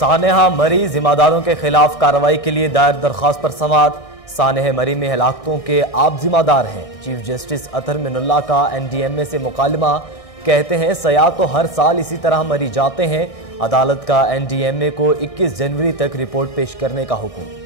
سانحہ مری ذمہ داروں کے خلاف کارروائی کے لیے دائر درخواست پر سماعت۔ سانحہ مری میں ہلاکتوں کے آپ ذمہ دار ہیں۔ چیف جسٹس اطہر من اللہ کا این ڈی ایم اے سے مکالمہ، کہتے ہیں سیاح تو ہر سال اسی طرح مری جاتے ہیں۔ عدالت کا این ڈی ایم اے کو 21 جنوری تک رپورٹ پیش کرنے کا حکم۔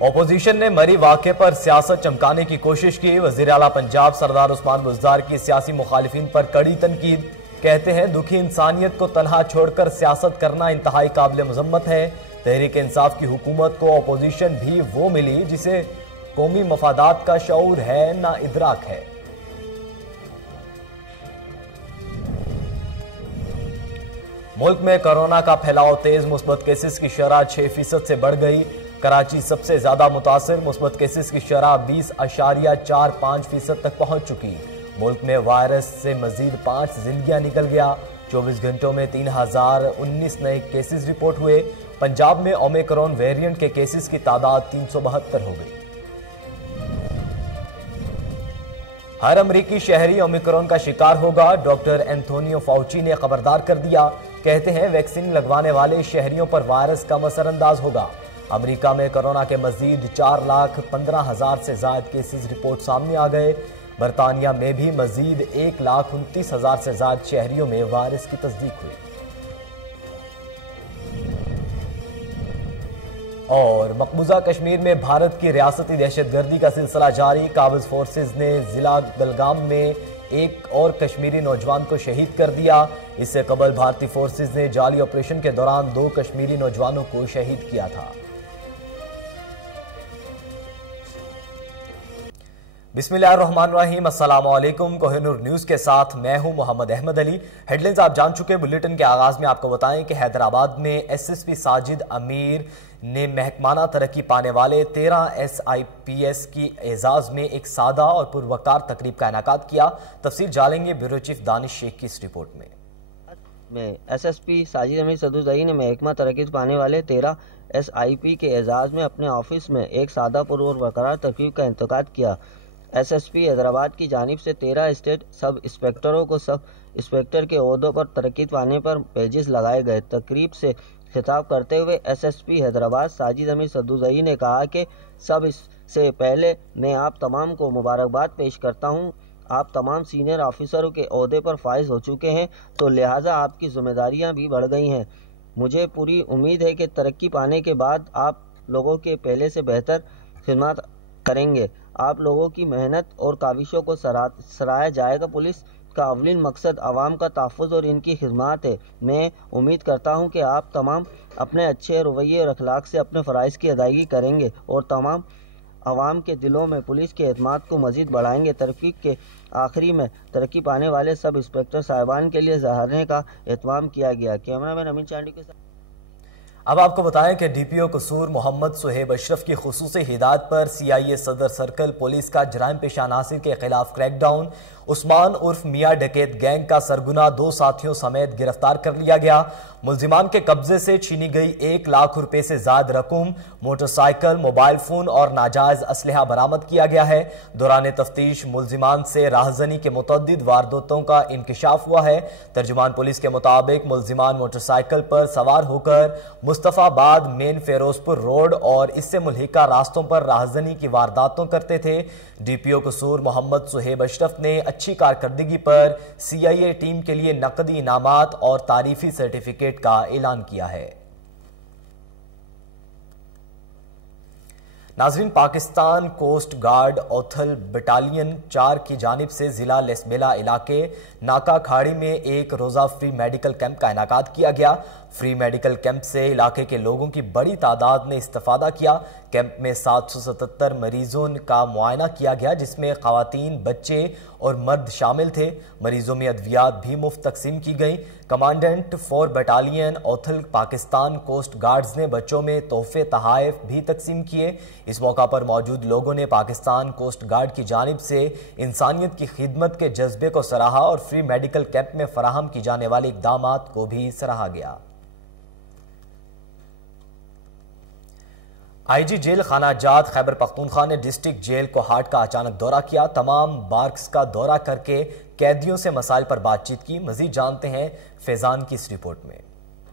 اپوزیشن نے مری واقعے پر سیاست چمکانے کی کوشش کی۔ وزیر اعلیٰ پنجاب سردار عثمان بزدار کی سیاسی مخالفین پر کڑی تنقید، کہتے ہیں دکھی انسانیت کو تنہا چھوڑ کر سیاست کرنا انتہائی قابل مذمت ہے۔ تحریک انصاف کی حکومت کو اپوزیشن بھی وہ ملی جسے قومی مفادات کا شعور ہے نہ ادراک ہے۔ ملک میں کورونا کا پھیلاؤ تیز، مثبت کیسز کی شرح 6% سے بڑھ گئی۔ کراچی سب سے زیادہ متاثر، مثبت کیسز کی شرح 20.45% تک پہنچ چکی۔ ملک میں وائرس سے مزید 5 زندگیاں نکل گیا۔ 24 گھنٹوں میں 3019 نئے کیسز رپورٹ ہوئے۔ پنجاب میں اومیکرون ویرینٹ کے کیسز کی تعداد 372 ہو گئی۔ ہر امریکی شہری اومیکرون کا شکار ہوگا، ڈاکٹر اینتھونیو فاؤچی نے خبردار کر دیا۔ کہتے ہیں ویکسین لگوانے والے شہریوں پر وائرس کم اثر انداز ہوگا۔ امریکہ میں کورونا کے مزید 4,15,000 سے زائد کیسز رپورٹ سامنے آ گئے۔ برطانیہ میں بھی مزید 1,29,000 سے زائد شہریوں میں وائرس کی تصدیق ہوئی۔ اور مقبوضہ کشمیر میں بھارت کی ریاستی دہشت گردی کا سلسلہ جاری۔ قابض فورسز نے ضلع بلگام میں ایک اور کشمیری نوجوان کو شہید کر دیا۔ اس سے قبل بھارتی فورسز نے جعلی آپریشن کے دوران 2 کشمیری نوجوانوں کو شہید کیا تھا۔ بسم اللہ الرحمن الرحیم، السلام علیکم۔ کوہ نور نیوز کے ساتھ میں ہوں محمد احمد علی۔ ہیڈ لائنز آپ جان چکے۔ بلیٹن کے آغاز میں آپ کو بتائیں کہ حیدرآباد میں ایس ایس پی ساجد امیر نے محکمانہ ترقی پانے والے 13 ایس آئی پی ایس کی اعزاز میں ایک سادہ اور پروقار تقریب کا انعقاد کیا۔ تفصیل جانیں گے بیورو چیف دانش شیخ کی اس رپورٹ میں۔ ایس ایس پی ساجد امیر صدرزئی نے محکمہ ترقی پانے والے 13 ایس آئی پی کے اعزاز میں اپنے آفس میں ایک سادہ پروقار تقریب کا انعقاد کیا۔ ایس ایس پی حیدرآباد کی جانب سے 13 اسٹیٹ سب انسپکٹروں کو سب انسپکٹر کے عہدوں پر ترقی پانے پر بیجز لگائے گئے۔ تقریب سے خطاب کرتے ہوئے S S P Hyderabad Sajid Amir Sadarzai نے کہا کہ سب سے پہلے میں آپ تمام کو مبارکباد پیش کرتا ہوں۔ آپ تمام سینئر آفیسروں کے عہدے پر فائز ہو چکے ہیں، تو لہٰذا آپ کی ذمہ داریاں بھی بڑھ گئی ہیں۔ مجھے پوری امید ہے کہ ترقی پانے کے بعد آپ لوگوں کے پہلے سے بہتر خدمات کریں گے۔ آپ لوگوں کی محنت اور کاوشوں کو سراہا جائے گا۔ پولیس کا اولین مقصد عوام کا تحفظ اور ان کی خدمات ہے۔ میں امید کرتا ہوں کہ آپ تمام اپنے اچھے رویے اور اخلاق سے اپنے فرائض کی ادائیگی کریں گے اور تمام عوام کے دلوں میں پولیس کے اعتماد کو مزید بڑھائیں گے۔ تقریب کے آخری میں ترقی پانے والے سب انسپکٹر صاحبان کے لیے ظہرانے کا اہتمام کیا گیا۔ کیمرہ مین امین چانڈی کے ساتھ۔ اب آپ کو بتائیں کہ ڈی پی او قصور محمد صہیب اشرف کی خصوصی ہدایت پر سی آئی اے صدر سرکل پولیس کا جرائم پیشہ عناصر کے خلاف کریک ڈاؤن۔ عثمان عرف میاں ڈکیت گینگ کا سرگنا 2 ساتھیوں سمیت گرفتار کر لیا گیا۔ ملزمان کے قبضے سے چھینی گئی 1 لاکھ روپے سے زائد رقم، موٹر سائیکل، موبائل فون اور ناجائز اسلحہ برآمد کیا گیا ہے۔ دوران تفتیش ملزمان سے راہزنی کے متعدد وارداتوں کا انکشاف ہوا ہے۔ ترجمان پولیس کے مطابق ملزمان موٹر سائیکل پر سوار ہو کر مصطفیٰ آباد مین فیروزپور روڈ اور اس سے ملحقہ راستوں پر راہزنی کی وارداتوں کرتے تھے۔ ڈی پی او قصور محمد صہیب اشرف نے اچھی کارکردگی پر سی آئی اے ٹیم کے لیے نقدی انعامات اور تعریفی سرٹیفکیٹ کا اعلان کیا ہے۔ ناظرین، پاکستان کوسٹ گارڈ اوتھل بٹالین 4 کی جانب سے ضلع لیسبیلا علاقے ناکا کھاڑی میں ایک روزہ فری میڈیکل کیمپ کا انعقاد کیا گیا۔ فری میڈیکل کیمپ سے علاقے کے لوگوں کی بڑی تعداد نے استفادہ کیا۔ کیمپ میں 777 مریضوں کا معائنہ کیا گیا، جس میں خواتین، بچے اور مرد شامل تھے۔ مریضوں میں ادویات بھی مفت تقسیم کی گئیں۔ Commandant 4 battalion Uthal Pakistan coast guards نے بچوں میں تحفے تحائف بھی تقسیم کیے۔ اس موقع پر موجود لوگوں نے پاکستان کوسٹ گارڈ کی جانب سے انسانیت کی خدمت کے جذبے کو سراہا اور فری میڈیکل کیمپ میں فراہم کی جانے والے اقدامات کو بھی سراہا گیا۔ IG जेल खाना जात खैबर पख्तूनख्वा ने डिस्ट्रिक्ट जेल कोहाट का अचानक दौरा किया। तमाम बार्क्स का दौरा करके कैदियों से मसाइल पर बातचीत की। मजीद जानते हैं फैजान की इस रिपोर्ट में।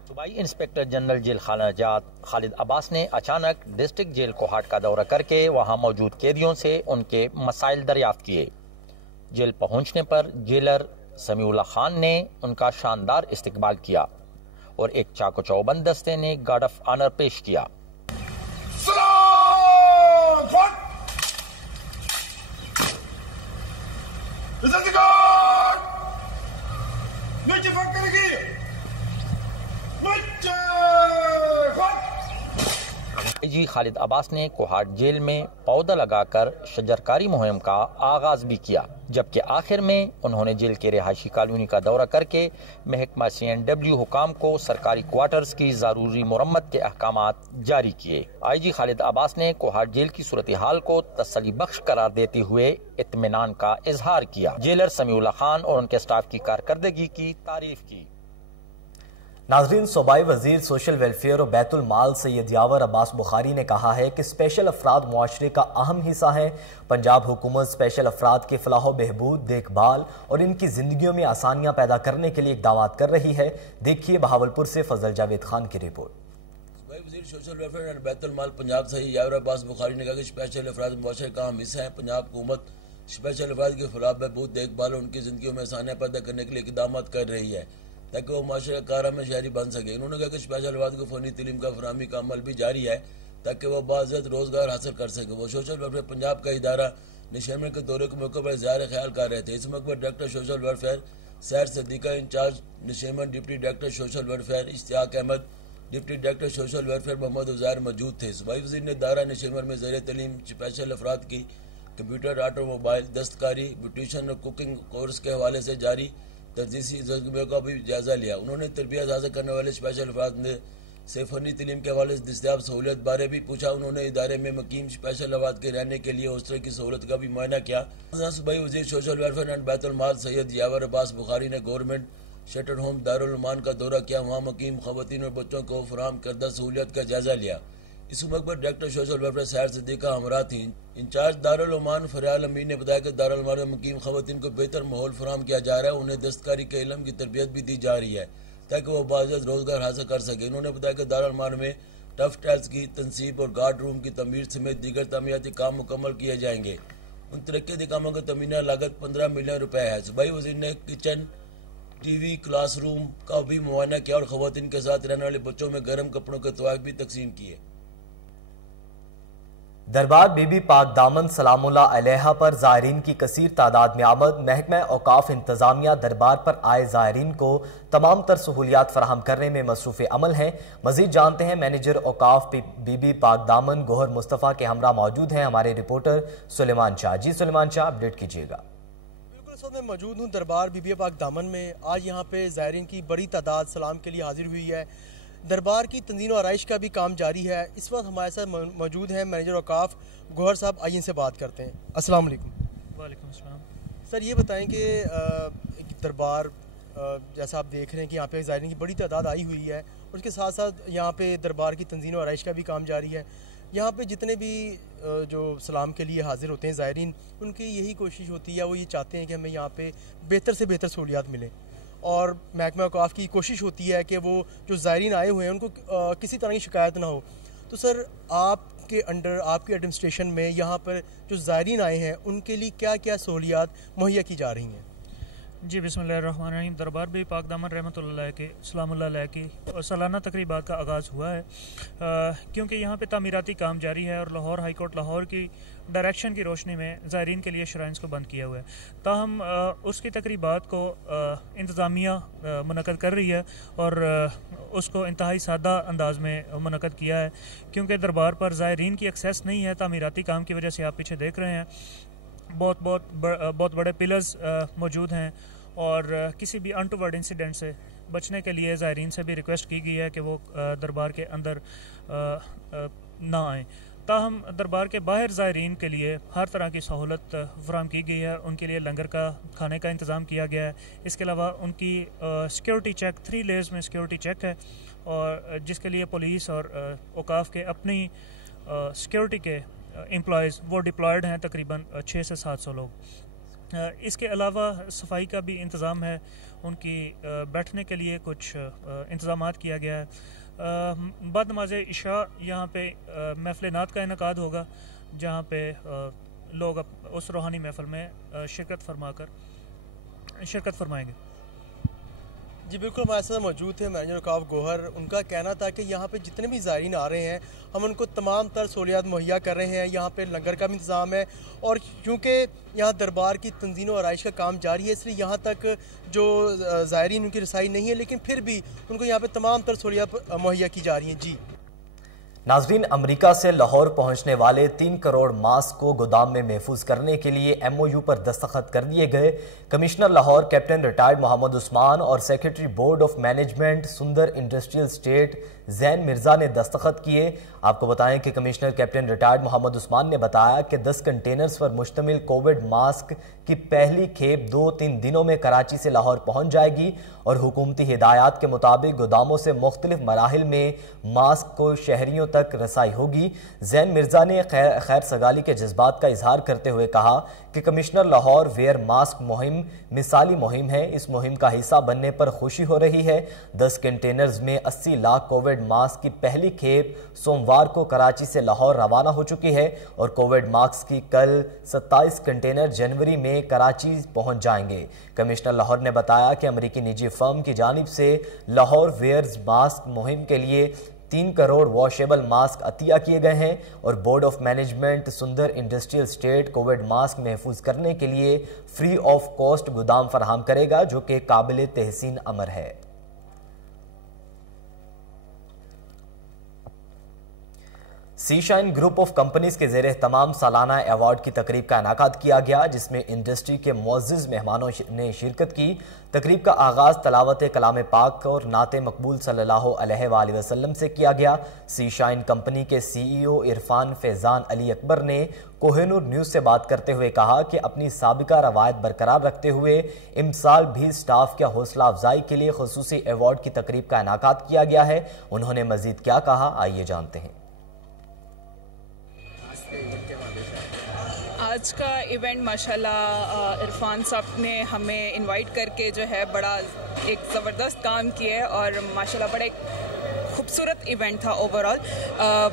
सूबाई इंस्पेक्टर जनरल जेल खाना जात खालिद अब्बास ने अचानक डिस्ट्रिक्ट जेल कोहाट का दौरा करके वहां मौजूद कैदियों से उनके मसाइल दरियाफ्त किए। जेल पहुंचने पर जेलर समीउल्लाह खान ने उनका शानदार इस्तकबाल किया और एक चाको चौबंद दस्ते ने गार्ड ऑफ ऑनर पेश किया। IG खालिद अब्बास ने कोहाट जेल में पौधा लगाकर शजरकारी मुहिम का आगाज भी किया, जबकि आखिर में उन्होंने जेल के रिहायशी कॉलोनी का दौरा करके महकमा CNW हुकाम को सरकारी क्वार्टर्स की जरूरी मुरम्मत के अहकामात जारी किए। IG खालिद अब्बास ने कोहाट जेल की सूरत हाल को तसल्ली बख्श करार देते हुए इत्मीनान का इजहार किया। जेलर समीउल्लाह खान और उनके स्टाफ की कारकर्दगी की तारीफ की। नाजरीन, सूबाई वजीर सोशल वेलफेयर और बैतुल माल सैयद यावर अब्बास बुखारी ने कहा है कि स्पेशल अफराद मुआशरे का अहम हिस्सा है। पंजाब हुकूमत स्पेशल अफराद के फलाह बहबूद, देखभाल और इनकी जिंदगियों में आसानियां पैदा करने के लिए इकदाम कर रही है। देखिए बहावलपुर से फजल जावेद खान की रिपोर्ट। सूबाई वजीर सोशल वेलफेयर और बैतुल माल पंजाब सैयद यावर अब्बास बुखारी ने कहा कि स्पेशल अफराद मुआशरे का अहम हिस्सा है। पंजाब हुकूमत स्पेशल अफराद के फलाह बहबूद, देखभाल और उनकी जिंदगियों में आसानियां पैदा करने के लिए इकदाम कर रही है ताकि वो माशरे का कार में शहरी बन सके। उन्होंने कहा कि स्पेशल अफराद को फ़नी तलीम का फरहमी का अमल भी जारी है ताकि वह बाज़त रोज़गार हासिल कर सके। वो सोशल वेलफेयर पंजाब का इदारा निशान के दौरे के मौके पर ज़ाहिर ख्याल कर रहे थे। इस मौके पर director social welfare Sair Sadiqa, in charge Nasheman, deputy director social welfare Ishtiaq Ahmed, deputy director social welfare Mohammad Uzair मौजूद थे। सूबाई वज़ीर ने दारा निशेमन में ज़रिए तलीम स्पेशल अफराद की कंप्यूटर, ऑटोमोबाइल, दस्तकारी, ब्यूटिशन और कुकिंग कोर्स के हवाले से जारी तर्जीसी जज्बे का भी जायजा लिया। उन्होंने तरबियत हासिल करने वाले स्पेशल अफराद ने से फनी तलीम के हवाले से दस्तियाब सहूलियत बारे भी पूछा। उन्होंने इदारे में मुकीम स्पेशल अफराद के रहने के लिए हॉस्टल की सहूलत का भी मुआयना किया। सूबाई वजीर सोशल वेलफेयर एंड बैतुल माल सैयद यावर अब्बास बुखारी ने गवर्नमेंट शटर्ड होम दारुल उमान का दौरा किया। वहाँ मुकीम खवातीन और बच्चों को फराहम करदा सहूलियत का जायजा लिया। इस मौके पर डायरेक्टर सोशल वेलफेयर सैर सदीका हमरा थी। इंचार्ज दारुल उमान फरियाल अमीन ने बताया कि दारुल उमान में मुकीम खवातीन को बेहतर माहौल फराहम किया जा रहा है। उन्हें दस्तकारी के इल्म की तरबियत भी दी जा रही है ताकि वह बाज़त रोजगार हासिल कर सके। उन्होंने बताया कि दारुल उमान में टफ टाइल्स की तनसीब और गार्ड रूम की तमीर समेत दीगर तामीराती काम मुकम्मल किए जाएंगे। उन तरक्याती कामों की तमीना लागत 15 मिलियन रुपए है। सूबाई वज़ीर ने किचन, TV, क्लास रूम का भी मुआयना किया और खवातीन के साथ रहने वाले बच्चों में गर्म कपड़ों के तोहफे भी तकसीम किए। दरबार बीबी पाक दामन सलामुल्लाह अलैहा पर ज़ायरीन की कसीर तादाद में आमद। महकमा औकाफ इंतजामिया दरबार पर आए ज़ायरीन को तमाम तर सहूलियात फराहम करने में मसरूफ़ अमल हैं। मज़ीद जानते हैं मैनेजर औकाफ बीबी पाक दामन गोहर मुस्तफ़ा के हमरा मौजूद हैं हमारे रिपोर्टर सुलेमान शाह। जी सुलेमान शाह, अपडेट कीजिएगा। बिल्कुल, इस वक्त मैं मौजूद हूँ दरबार बीबी पाक दामन में। आज यहाँ पे ज़ायरीन की बड़ी तादाद सलाम के लिए हाजिर हुई है। दरबार की तंजीम और आराइश का भी काम जारी है। इस वक्त हमारे साथ मौजूद हैं मैनेजर औकाफ गोहर साहब। आइए इनसे बात करते हैं। अस्सलाम वालेकुम। वालेकुम अस्सलाम। सर ये बताएं कि दरबार जैसा आप देख रहे हैं कि यहाँ पे ज़ायरीन की बड़ी तादाद आई हुई है और उसके साथ साथ यहाँ पे दरबार की तंजीम और आराइश का भी काम जारी है। यहाँ पे जितने भी जो सलाम के लिए हाजिर होते हैं ज़ायरीन, उनकी यही कोशिश होती है, वो ये चाहते हैं कि हमें यहाँ पे बेहतर से बेहतर सहूलियात मिलें और महकमा औकाफ की कोशिश होती है कि वो जो ज़ायरीन आए हुए हैं उनको किसी तरह की शिकायत ना हो। तो सर आपके अंडर, आपकी एडमिनिस्ट्रेशन में यहाँ पर जो ज़ायरीन आए हैं उनके लिए क्या क्या सहूलियात मुहैया की जा रही हैं? जी बिस्मिल्लाहिर्रहमानिर्रहीम। दरबार बीबी पाक दामन रहमतुल्लाह की सलामुल्लाह अलैह की सालाना तकरीबात का आगाज़ हुआ है क्योंकि यहाँ पे तामीराती काम जारी है और लाहौर हाई कोर्ट लाहौर की डायरेक्शन की रोशनी में ज़ायरीन के लिए श्राइन्स को बंद किया हुआ है। ताहम उसकी तकरीबात को इंतज़ामिया मुनक़द कर रही है और उसको इंतहाई सादा अंदाज में मुनक़द किया है क्योंकि दरबार पर ज़ायरीन की एक्सेस नहीं है। तामीराती काम की वजह से आप पीछे देख रहे हैं बहुत बड़े पिलर्स मौजूद हैं और किसी भी अनटूवर्ड इंसिडेंट से बचने के लिए ज़ायरीन से भी रिक्वेस्ट की गई है कि वो दरबार के अंदर ना आएँ। ताहम दरबार के बाहर ज़ायरीन के लिए हर तरह की सहूलत फराहम की गई है। उनके लिए लंगर का, खाने का इंतज़ाम किया गया है। इसके अलावा उनकी सिक्योरिटी चेक 3 लेयर्स में सिक्योरिटी चेक है और जिसके लिए पुलिस और औकाफ के अपनी सिक्योरिटी के एम्प्लॉयज़ वो डिप्लॉयड हैं, तकरीबन 600 से 700 लोग। इसके अलावा सफाई का भी इंतज़ाम है, उनकी बैठने के लिए कुछ इंतज़ामात किया गया है। बाद नमाज इशा यहाँ पे महफ़िल नात का इनेकाद होगा, जहाँ पे लोग उस रूहानी महफ़िल में शिरकत फरमाएंगे। जी बिल्कुल, हमारे साथ मौजूद थे मैनेजर औकाफ गौहर। उनका कहना था कि यहाँ पे जितने भी ज़ायरीन आ रहे हैं हम उनको तमाम तर सहूलियात मुहैया कर रहे हैं। यहाँ पे लंगर का भी इंतज़ाम है, और क्योंकि यहाँ दरबार की तंज़ीम और आराइश का काम जारी है, इसलिए यहाँ तक जो ज़ायरीन उनकी रसाई नहीं है, लेकिन फिर भी उनको यहाँ पे तमाम तर सहूलियात मुहैया की जा रही हैं। जी नाजरीन, अमेरिका से लाहौर पहुंचने वाले 3 करोड़ मास्क को गोदाम में महफूज करने के लिए MOU पर दस्तखत कर दिए गए। Commissioner Lahore captain retired Mohammad Usman और secretary board of management Sundar industrial estate Zain Mirza ने दस्तखत किए। आपको बताएं कि commissioner captain retired Mohammad Usman ने बताया कि 10 कंटेनर्स पर मुश्तमिल कोविड मास्क की पहली खेप 2-3 दिनों में कराची से लाहौर पहुंच जाएगी और हुकूमती हिदायत के मुताबिक गोदामों से मुख्तलिफ मराहिल में मास्क को शहरियों तक रसाई होगी। जैन मिर्जा ने खैर सगाली के जज्बात का इजहार करते हुए कहा कि कमिश्नर लाहौर वेयर मास्क मुहिम मिसाली मुहिम है। इस मुहिम का हिस्सा बनने पर खुशी हो रही है। 10 कंटेनर्स में 80 लाख कोविड मास्क की पहली खेप सोमवार को कराची से लाहौर रवाना हो चुकी है और कोविड मास्क की कल 27 कंटेनर जनवरी में कराची पहुंच जाएंगे। कमिश्नर लाहौर ने बताया कि अमेरिकी निजी फर्म की जानिब से लाहौर वेयर्स मास्क मुहिम के लिए 3 करोड़ वॉशेबल मास्क अतिया किए गए हैं और board of management Sundar industrial state Covid mask महफूज करने के लिए फ्री ऑफ कॉस्ट गोदाम फराहम करेगा, जो कि काबिल तहसीन अमर है। सी शाइन ग्रुप ऑफ कंपनीज के ज़ेरे तमाम सालाना अवार्ड की तकरीब का इनाकाद किया गया, जिसमें इंडस्ट्री के मुअज़्ज़िज़ मेहमानों ने शिरकत की। तकरीब का आगाज़ तलावत कलाम पाक और नाते मकबूल सल्लल्लाहु अलैहि वसल्लम से किया गया। सी शाइन कंपनी के CEO इरफान फैज़ान अली अकबर ने कोहिनूर न्यूज़ से बात करते हुए कहा कि अपनी साबिका रवायत बरकरार रखते हुए इमसाल भी स्टाफ के हौसला अफजाई के लिए खुसूसी अवार्ड की तकरीब का इनाकाद किया गया है। उन्होंने मज़ीद क्या कहा, आइए जानते हैं। आज का इवेंट माशाल्लाह इरफान साहब ने हमें इनवाइट करके जो है बड़ा एक ज़बरदस्त काम किया है और माशाल्लाह बड़ा एक खूबसूरत इवेंट था ओवरऑल।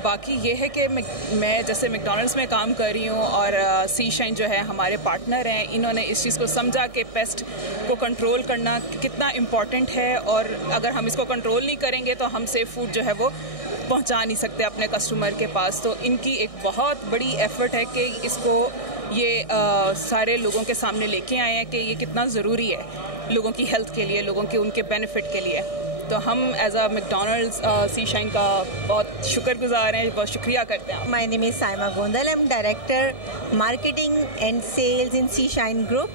बाकी ये है कि मैं जैसे मैकडॉनल्ड्स में काम कर रही हूँ और सी शाइन जो है हमारे पार्टनर हैं, इन्होंने इस चीज़ को समझा कि पेस्ट को कंट्रोल करना कितना इम्पॉर्टेंट है और अगर हम इसको कंट्रोल नहीं करेंगे तो हम सेफ फूड जो है वो पहुंचा नहीं सकते अपने कस्टमर के पास। तो इनकी एक बहुत बड़ी एफर्ट है कि इसको ये सारे लोगों के सामने लेके आए हैं कि ये कितना ज़रूरी है लोगों की हेल्थ के लिए, लोगों के उनके बेनिफिट के लिए। तो हम as a McDonald's C shine का बहुत शुक्रगुजार हैं, बहुत शुक्रिया करते हैं। My name is Saima Gondal, I am director marketing and sales in C shine group.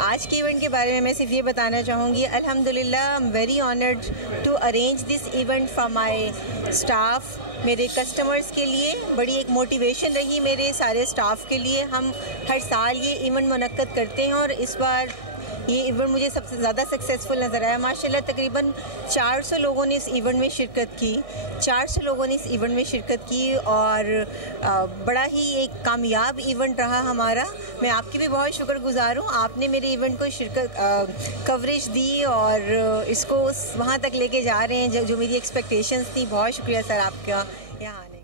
आज के इवेंट के बारे में मैं सिर्फ ये बताना चाहूँगी, अल्हम्दुलिल्लाह I am very honoured to arrange this event for my staff. मेरे कस्टमर्स के लिए बड़ी एक मोटिवेशन रही, मेरे सारे स्टाफ के लिए। हम हर साल ये इवेंट मुनक्कद करते हैं और इस बार ये इवेंट मुझे सबसे ज़्यादा सक्सेसफुल नज़र आया। माशाल्लाह तकरीबन 400 लोगों ने इस इवेंट में शिरकत की, 400 लोगों ने इस इवेंट में शिरकत की और बड़ा ही एक कामयाब इवेंट रहा हमारा। मैं आपकी भी बहुत शुक्रगुजार हूँ, आपने मेरे इवेंट को कवरेज दी और इसको वहाँ तक लेके जा रहे हैं जो मेरी एक्सपेक्टेशंस थी। बहुत शुक्रिया सर आपका यहाँ आने।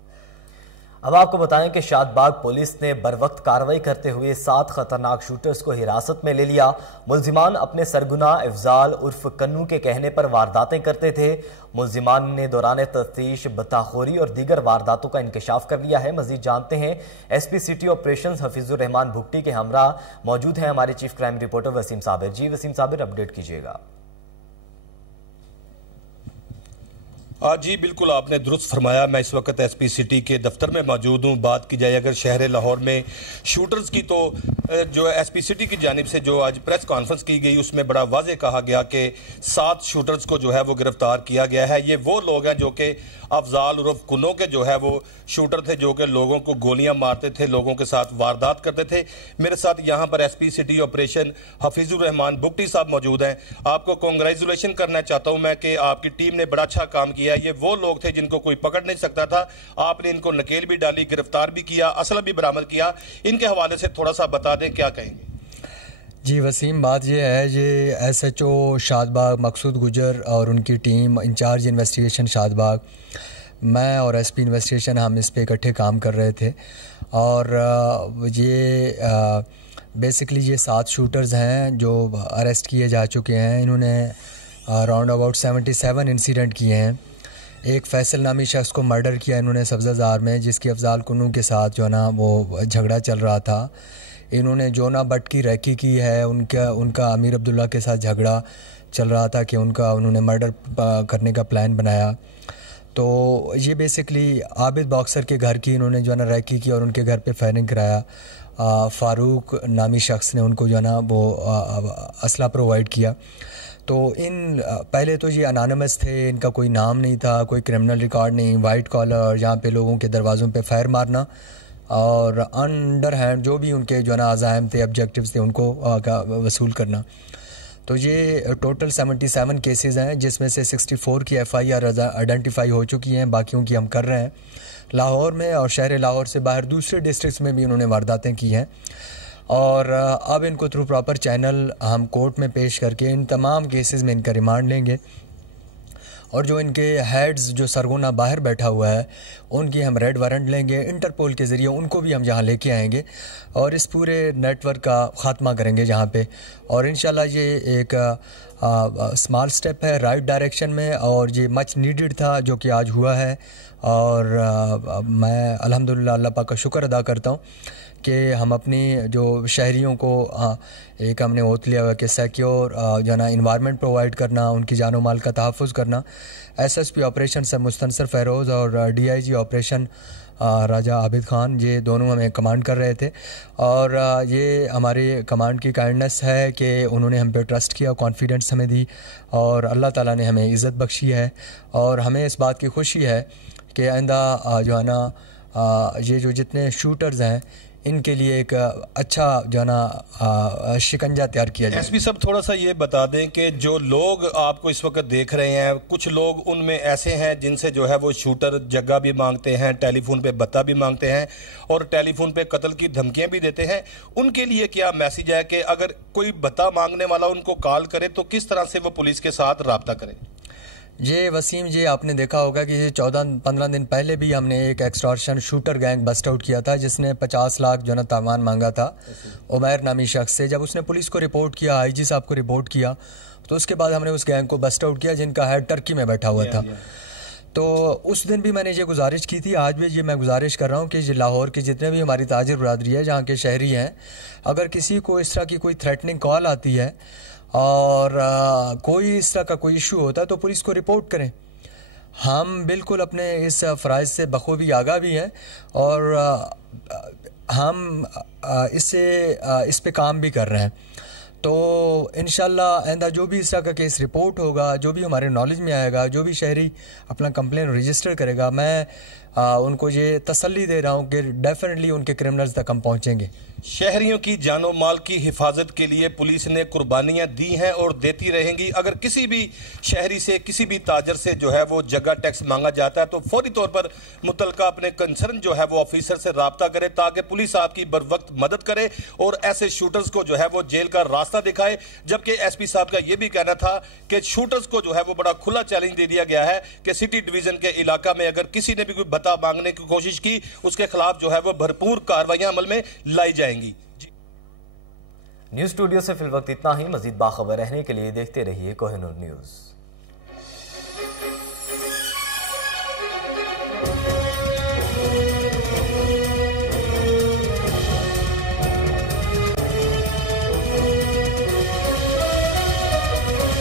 अब आपको बताएं कि शादबाग पुलिस ने बरवक्त कार्रवाई करते हुए 7 खतरनाक शूटर्स को हिरासत में ले लिया। मुल्जिमान अपने सरगुना अफजाल उर्फ कन्नू के कहने पर वारदातें करते थे। मुल्जिमान ने दौरान तफ्तीश बताखोरी और दीगर वारदातों का इंकशाफ कर लिया है। मजीद जानते हैं SP city operations Hafeezur Rehman Bhutti के हमरा मौजूद हैं हमारे chief crime reporter Waseem Sabir. जी वसीम साबिर, अपडेट कीजिएगा। जी बिल्कुल, आपने दुरुस्त फरमाया। मैं इस वक्त SP सिटी के दफ्तर में मौजूद हूँ। बात की जाए अगर शहर लाहौर में शूटर्स की, तो جو ایس پی سٹی کی جانب سے جو آج پریس کانفرنس کی گئی اس میں بڑا واضح کہا گیا کہ 7 شوٹرز کو جو ہے وہ گرفتار کیا گیا ہے. یہ وہ لوگ ہیں جو کہ افضال عرف کنوں کے جو ہے وہ شوٹر تھے, جو کہ لوگوں کو گولیاں مارتے تھے, لوگوں کے ساتھ واردات کرتے تھے. میرے ساتھ یہاں پر S P city operation Hafeez Urrahman Bugti صاحب موجود ہیں. آپ کو کنگریچولیشن کرنا چاہتا ہوں میں کہ آپ کی ٹیم نے بڑا اچھا کام کیا. یہ وہ لوگ تھے جن کو کوئی پکڑ نہیں سکتا تھا, آپ نے ان کو نکیل بھی ڈالی, گرفتار بھی کیا, اسلحہ بھی برآمد کیا. ان کے حوالے سے تھوڑا سا بتا دیں, کیا کہیں گے؟ جی وسیم, بات یہ ہے, یہ ایس ایچ او شاد باغ مقصود گجر اور ان کی ٹیم انچارج انویسٹیگیشن شاد باغ, میں اور ایس پی انویسٹیگیشن, ہم اس پہ اکٹھے کام کر رہے تھے. اور یہ بیسکلی یہ 7 شوٹرز ہیں جو اریسٹ کیے جا چکے ہیں. انہوں نے راؤنڈ اباؤٹ 77 انسیڈنٹ کیے ہیں. ایک فیصل نامی شخص کو مرڈر کیا انہوں نے سبزہ زار میں, جس کی افضال کنوں کے ساتھ جو ہے نا وہ جھگڑا چل رہا تھا. انہوں نے جونا بٹ کی ریکی کی ہے, ان کا امیر عبداللہ کے ساتھ جھگڑا چل رہا تھا کہ انہوں نے مرڈر کرنے کا پلان بنایا. تو یہ بیسکلی عابد باکسر کے گھر کی انہوں نے جو ہے نا ریکی کی اور ان کے گھر پہ فائرنگ کرایا. فاروق نامی شخص نے ان کو جو ہے نا وہ اسلحہ پرووائڈ کیا. تو پہلے تو یہ انانیمس تھے, ان کا کوئی نام نہیں تھا, کوئی کرمنل ریکارڈ نہیں, وائٹ کالر جہاں پہ لوگوں کے دروازوں پہ فائر مارنا اور انڈر ہینڈ جو بھی ان کے جو ہے نا عزائم تھے, آبجیکٹیوز تھے, ان کو وصول کرنا. تو یہ ٹوٹل 77 کیسز ہیں, جس میں سے 64 کی ایف آئی آر آئیڈینٹیفائی ہو چکی ہیں, باقیوں کی ہم کر رہے ہیں. لاہور میں اور شہر لاہور سے باہر دوسرے ڈسٹرکٹس میں بھی انہوں نے وارداتیں کی ہیں. اور اب ان کو تھرو پراپر چینل ہم کورٹ میں پیش کر کے ان تمام کیسز میں ان کا ریمانڈ لیں گے. اور جو ان کے ہیڈز جو سرگونا باہر بیٹھا ہوا ہے ان کی ہم ریڈ وارنٹ لیں گے, انٹرپول کے ذریعے ان کو بھی ہم یہاں لے کے آئیں گے اور اس پورے نیٹ ورک کا خاتمہ کریں گے جہاں پہ. اور انشاءاللہ یہ ایک اسمال سٹیپ ہے رائٹ ڈائریکشن میں, اور یہ مچ نیڈڈ تھا جو کہ آج ہوا ہے. اور میں الحمدللہ اللہ پاک کا شکر ادا کرتا ہوں کہ ہم اپنی جو شہریوں کو ایک ہم نے اوت لیا ہوا کہ سیکیور جو ہے نا انوائرمنٹ پرووائڈ کرنا, ان کی جان و مال کا تحفظ کرنا. ایس ایس پی آپریشن سے مستنصر فیروز اور ڈی آئی جی آپریشن راجہ عابد خان, یہ دونوں ہمیں کمانڈ کر رہے تھے. اور یہ ہماری کمانڈ کی کائنڈنس ہے کہ انہوں نے ہم پہ ٹرسٹ کیا, کانفیڈنس ہمیں دی, اور اللہ تعالیٰ نے ہمیں عزت بخشی ہے. اور ہمیں اس بات کی خوشی ہے کہ آئندہ جو ہے نا یہ جو جتنے شوٹرز ہیں ان کے لیے ایک اچھا جو ہے نا شکنجہ تیار کیا جائے. ایس پی صاحب تھوڑا سا یہ بتا دیں کہ جو لوگ آپ کو اس وقت دیکھ رہے ہیں, کچھ لوگ ان میں ایسے ہیں جن سے جو ہے وہ شوٹر جگہ بھی مانگتے ہیں, ٹیلی فون پہ بتا بھی مانگتے ہیں اور ٹیلی فون پہ قتل کی دھمکیاں بھی دیتے ہیں. ان کے لیے کیا میسیج ہے کہ اگر کوئی بتا مانگنے والا ان کو کال کرے تو کس طرح سے وہ پولیس کے ساتھ رابطہ کرے؟ یہ وسیم, یہ آپ نے دیکھا ہوگا کہ یہ 14-15 دن پہلے بھی ہم نے ایک ایکسٹارشن شوٹر گینگ بسٹ آؤٹ کیا تھا, جس نے 50 لاکھ جو نا تاوان مانگا تھا عمیر نامی شخص سے. جب اس نے پولیس کو رپورٹ کیا, آئی جی صاحب کو رپورٹ کیا, تو اس کے بعد ہم نے اس گینگ کو بسٹ آؤٹ کیا جن کا ہیڈ ٹرکی میں بیٹھا ہوا تھا. تو اس دن بھی میں نے یہ گزارش کی تھی, آج بھی یہ میں گزارش کر رہا ہوں کہ لاہور کے جتنے بھی ہماری تاجر برادری ہے, جہاں کے شہری ہیں, اگر کسی کو اس طرح کی کوئی تھریٹننگ کال آتی ہے اور کوئی اس طرح کا کوئی ایشو ہوتا ہے تو پولیس کو رپورٹ کریں. ہم بالکل اپنے اس فرائض سے بخوبی آگاہ بھی ہیں اور ہم اس پہ کام بھی کر رہے ہیں. تو انشاءاللہ آئندہ جو بھی اس طرح کا کیس رپورٹ ہوگا, جو بھی ہمارے نالج میں آئے گا, جو بھی شہری اپنا کمپلین رجسٹر کرے گا, میں ان کو یہ تسلی دے رہا ہوں کہ ڈیفینیٹلی ان کے کرمنلز تک ہم پہنچیں گے. شہریوں کی جان و مال کی حفاظت کے لیے پولیس نے قربانیاں دی ہیں اور دیتی رہیں گی. اگر کسی بھی شہری سے, کسی بھی تاجر سے جو ہے وہ جگہ ٹیکس مانگا جاتا ہے تو فوری طور پر متعلقہ اپنے کنسرن جو ہے وہ آفیسر سے رابطہ کرے تاکہ پولیس آپ کی بر وقت مدد کرے اور ایسے شوٹرز کو جو ہے وہ جیل کا راستہ دکھائے. جبکہ ایس پی صاحب کا یہ بھی کہنا تھا کہ شوٹرز کو جو ہے وہ بڑا کھلا چیلنج دے دیا گیا ہے کہ سٹی ڈویژن کے علاقہ میں اگر کسی نے بھی کوئی بتا مانگنے کی کوشش کی, اس کے خلاف جو ہے وہ بھرپور کارروائیاں عمل میں لائی جائیں گی. نیوز اسٹوڈیو سے فی الوقت اتنا ہی. مزید باخبر رہنے کے لیے دیکھتے رہیے کوہ نور نیوز.